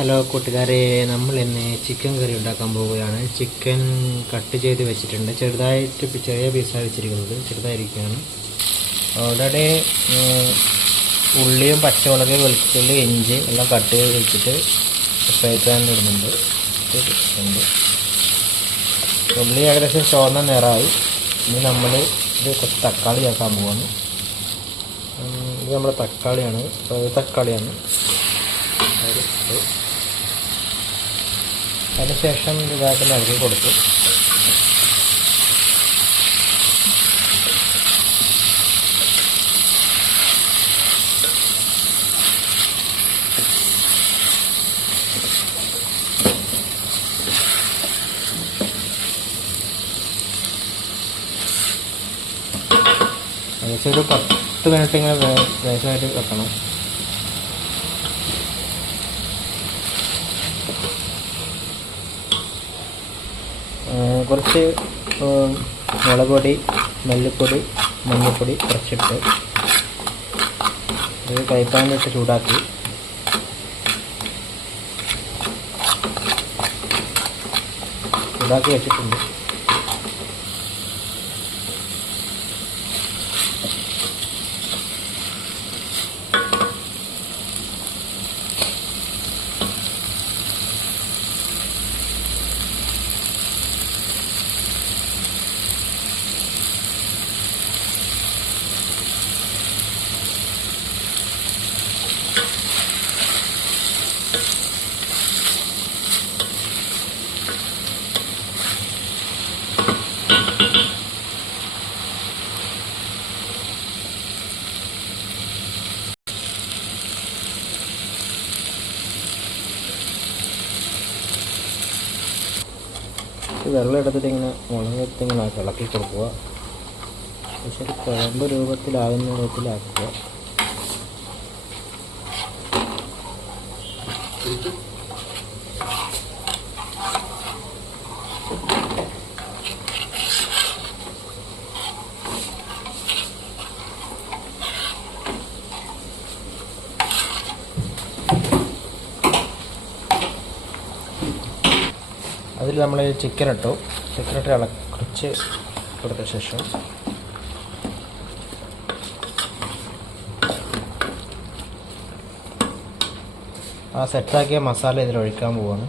Hello കൂട്ടുകാരെ, നമ്മൾ ഇന്ന് ചിക്കൻ കറി ഉണ്ടാക്കാൻ പോവുകയാണ്. ചിക്കൻ കട്ട് ചെയ്ത് വെച്ചിട്ടുണ്ട്. ചെറിയ പീസാണ് വെച്ചിരിക്കുന്നത്, ചെറുതായിരിക്കുകയാണ്. ഓൾറെഡി ഉള്ളിയും പച്ചമുളക്, വെളുത്തുള്ളി, ഇഞ്ചി എല്ലാം കട്ട് ചെയ്ത് വെച്ചിട്ട് ഫ്രൈ പാനിൽ ഇടുന്നുണ്ട്. ഉള്ളി ഏകദേശം ചുവന്ന നിറമായി. ഇനി നമ്മൾ കുറച്ച് തക്കാളി ചേർക്കാൻ പോവാണ്. ഇത് നമ്മുടെ തക്കാളിയാണ്. അതിനുശേഷം ഇതായിട്ട് നൽകി കൊടുത്തു. ഏകദേശം ഒരു 10 മിനിറ്റ് ഇങ്ങനെ വേഗമായിട്ട് വെക്കണം. കുറച്ച് മുളക് പൊടി, മല്ലിപ്പൊടി, മഞ്ഞൾപ്പൊടി കുറച്ചിട്ട് ഒരു കൈപ്പാനിലിട്ട് ചൂടാക്കി വെച്ചിട്ടുണ്ട്. വെള്ളം എടുത്തിട്ട് ഇങ്ങനെ മുളക് ഇങ്ങനെ ഇളക്കി കൊടുക്കുക. ശരി, കുഴമ്പ് രൂപത്തിലാകുന്ന വിധത്തിലാക്കുക. അതിൽ നമ്മൾ ചിക്കൻ ഇട്ട് കുറച്ച് കൊടുത്ത ശേഷം ആ സെറ്റാക്കിയ മസാല ഇതിൽ ഒഴിക്കാൻ പോവാണ്.